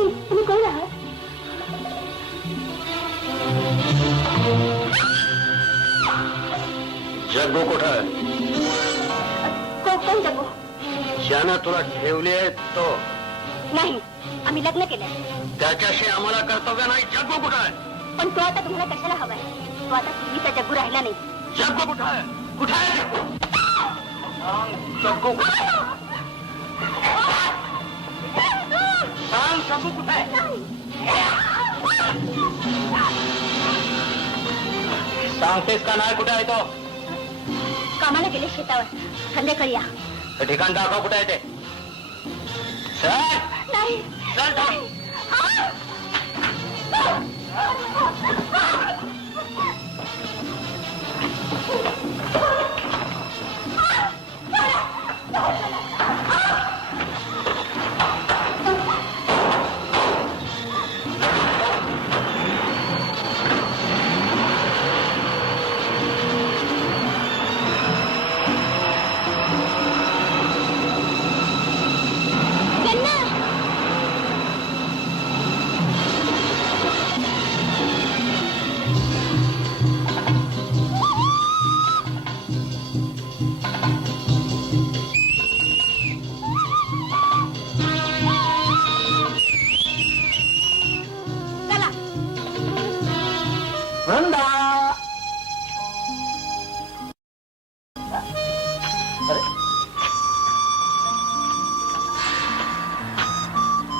तुम्ही कोण आहात? जग्गू कुठं? कोण जग्गू? ज्यानं तुला ठेवली आहे तो. नाही, आम्ही लग्न केलंय. त्याच्याशी आम्हाला कर्तव्य नाही. जग्गू कुठं आहे? पण तो आता तुम्हाला कशाला हवाय? तो आता पूर्वीचा जग्गू राहिला नाही. जग्गू कुठं आहे? कुठं आहे जग्गू? जग्गू सांग, जग्गू कुठं आहे? सांगतेस का नाही? कुठे आहे तो? कामाला गेले शेतावर. संध्याकाळी या. ठिकाण दाखव. कुठे आहे ते? चल. नाही. चल चल.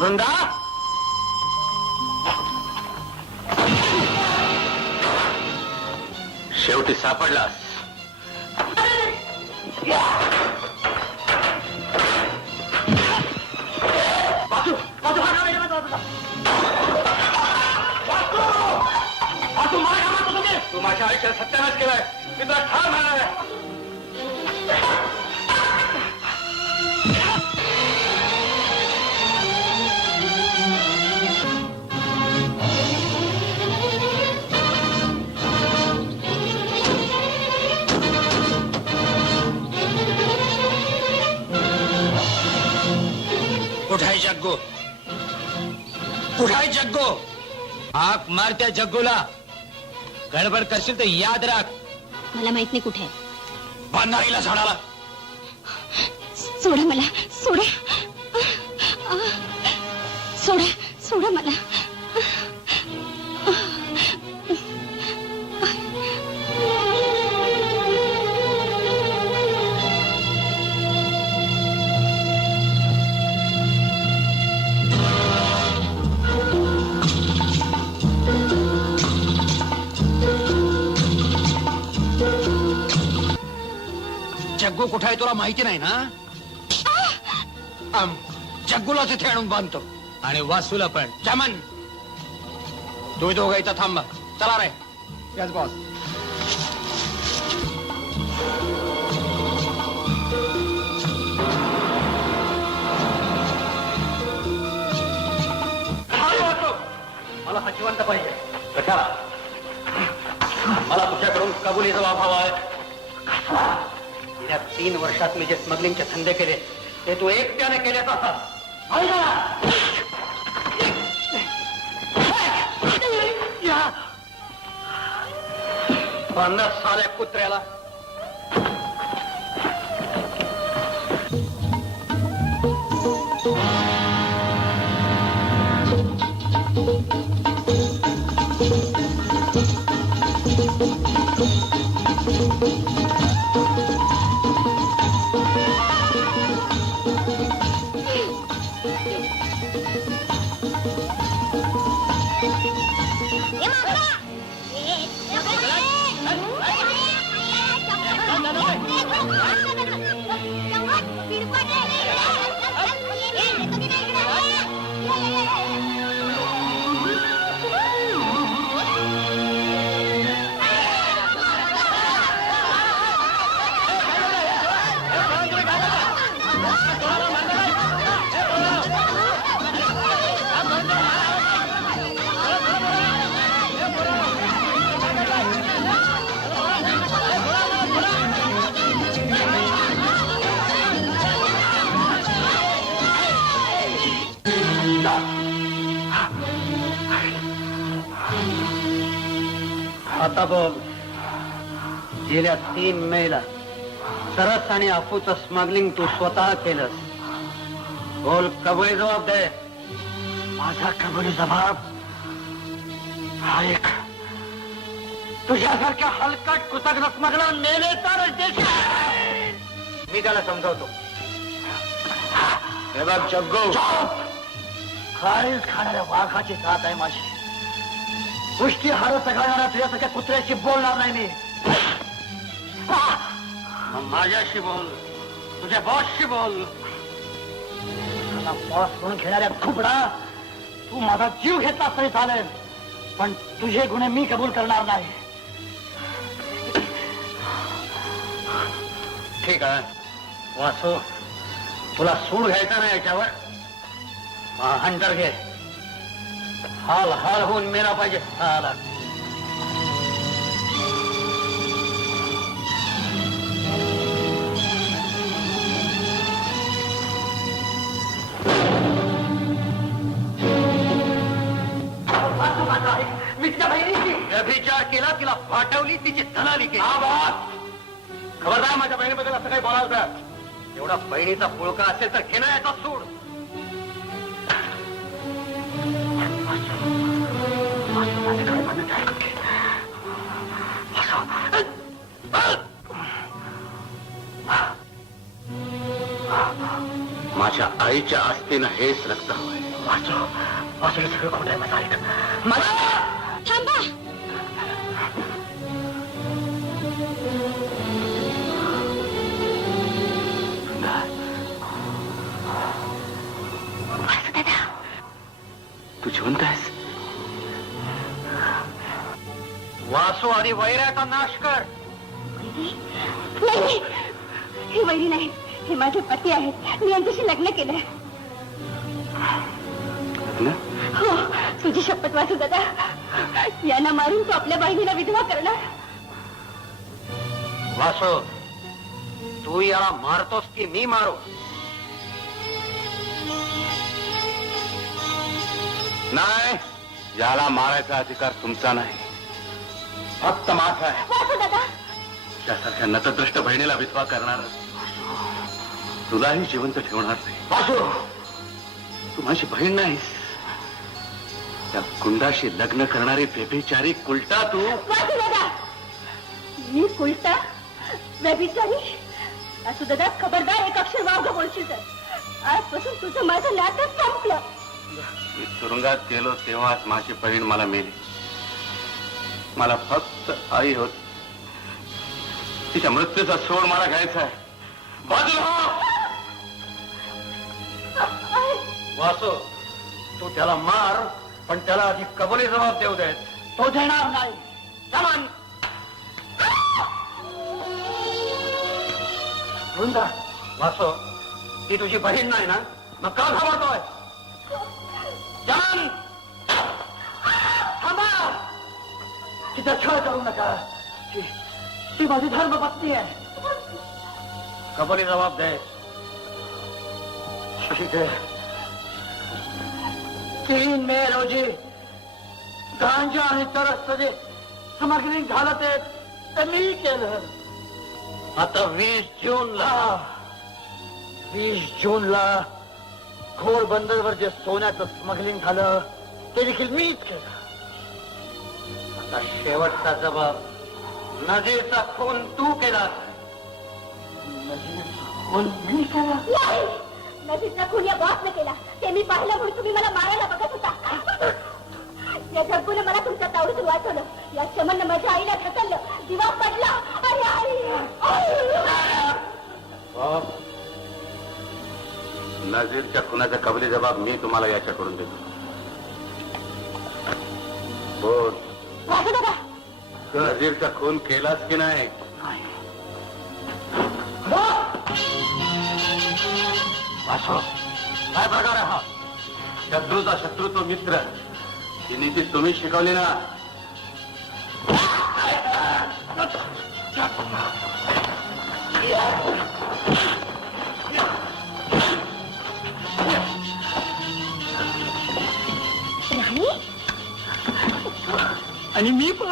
वृंदा, शेवटी सापडलास. वासू, वासू, तू माझ्या आयुष्यात सत्यानाश केलाय. मी तुला ठार मारणार आहे. कुठाय जग्गू? कुठाय जग्गू? हाक मार त्या जग्गूला. गडबड करशील तर याद राख. मला माहित नाही कुठे आहे. बांधारीला झाडाला. सोडा मला. सोडा. सोडा. सोडा मला. जग्गू कुठे आहे तुला माहिती नाही ना? जग्गूलाच इथे आणून बांधतो आणि वासूला पण. चमन, तुम्ही दोघं इथं थांबा. चला रे. Yes boss. मला हा जिवंत पाहिजे. कशाला? मला तुझ्याकडून कबुलीचा वाव आहे. गेल्या 3 वर्षात मी जे स्मगलिंगचे धंदे केले ते तू एकट्याने केले तसा. 50 साल्या कुत्र्याला. आता बोल. गेल्या 3 मेला सरस आणि अफूचं स्मगलिंग तू स्वतः केलंस. बोल, कबुली जबाब दे. माझा कबुली जबाब हा एक तुझ्यासारख्या हलकट कृतज्ञ स्मगलर मेले तरच देशील. मी त्याला समजावतो. हे बघ जग्गू, खारीच खाणाऱ्या वाघाची जात आहे माझी. गोष्टी हार सगळ्यांना तुझ्यासारख्या कुत्र्याशी बोलणार नाही मी. मग माझ्याशी बोल, तुझ्या बॉसशी बोल. मला बॉस म्हणून घेणाऱ्या खुपडा, तू माझा जीव घेतला तरी चालेल, पण तुझे गुन्हे मी कबूल करणार नाही. ठीक आहे वासू, तुला सूड घ्यायचा नाही याच्यावर. हंटर घे. हाल हाल होऊन मेला पाहिजे. हाल मी तिच्या बहिणीची व्यभिचार केला, तिला फाटवली, तिची दलाली केली. खबरदार, माझ्या बहिणीबद्दल असं काही बोलावं. एवढा बहिणीचा पुळका असेल तर घे ना याचा सूड. माझ्या आईच्या आस्तीनं हेच रक्त हवंय. वाचू सगळं खोट आहे. माझं ऐक. थांबा. तू जिवंत आहेस? वासू आणि वैराचा नाश कर. नाही, हे वैरी नाही, हे माझे पती आहेत. मी यांच्याशी लग्न केलं. हो, तुझी शपथ वासू दादा, यांना मारून तू आपल्या बहिणीला विधवा करणार. वासू, तू याला मारतोस की मी मारू? नाही, याला मारायचा अधिकार तुमचा नाही, फक्त माझा आहे. वासू दादा, त्यासारख्या नतद्रष्ट बहिणीला विधवा करणार तुलाही जिवंत ठेवणार नाही. वासू, तू माझी बहीण नाहीस, त्या गुंडाशी लग्न करणारी व्यभिचारी कुलटा तू. वासू दादा, मी कुलटा व्यभिचारी? वासू दादा, खबरदार, एक अक्षर वावगं बोलशील तर आजपासून तुझं माझं नातं संपलं. मी तुरुंगात गेलो तेव्हाच माझी बहीण मला मेली. मला फक्त आई होत. तिच्या मृत्यूचा सोड मला घ्यायचा आहे. बाजूला हो. वासू, तू त्याला मार, पण त्याला आधी कबुली जबाब देऊ देत. तो देणार नाही. समान वृंदा, वासू, ती तुझी बहीण नाही ना? मग का घाबरतोय? जान, थांबा. तिचा छळ करू नका. ती माझी धर्मपत्नी आहे. कबुली जबाब दे. ठीक आहे. 3 मे रोजी गांजा आणि चरस जे स्मगलिंग झालं ते मी केलं. आता 20 जूनला 20 जूनला घोर बंदरवर जे सोन्याचं स्मगलिंग झालं ते देखील मीच केलं. आता शेवटचा जबाब, नजीरचा खून तू केला. कोण मी केलं? नाही, नजीकचा खून या बॉसने केला. ते मी पाहिलं म्हणून तुम्ही मला मारायला बघत होता. या जग्गूने मला तुमच्या तावडीतून वाचवलं. या चमननं माझ्या आईला ढकललं. दिवा पडला आणि नजीरच्या खुनाचा कबली जबाब मी तुम्हाला याच्याकडून देतो. बोल, वासू दादा, नजीरचा खून केलास की नाही? वासू, काय प्रकार आहे हा? शत्रूचा शत्रू तो मित्र, ही नीती तुम्ही शिकवली ना. आणि आणि मी पण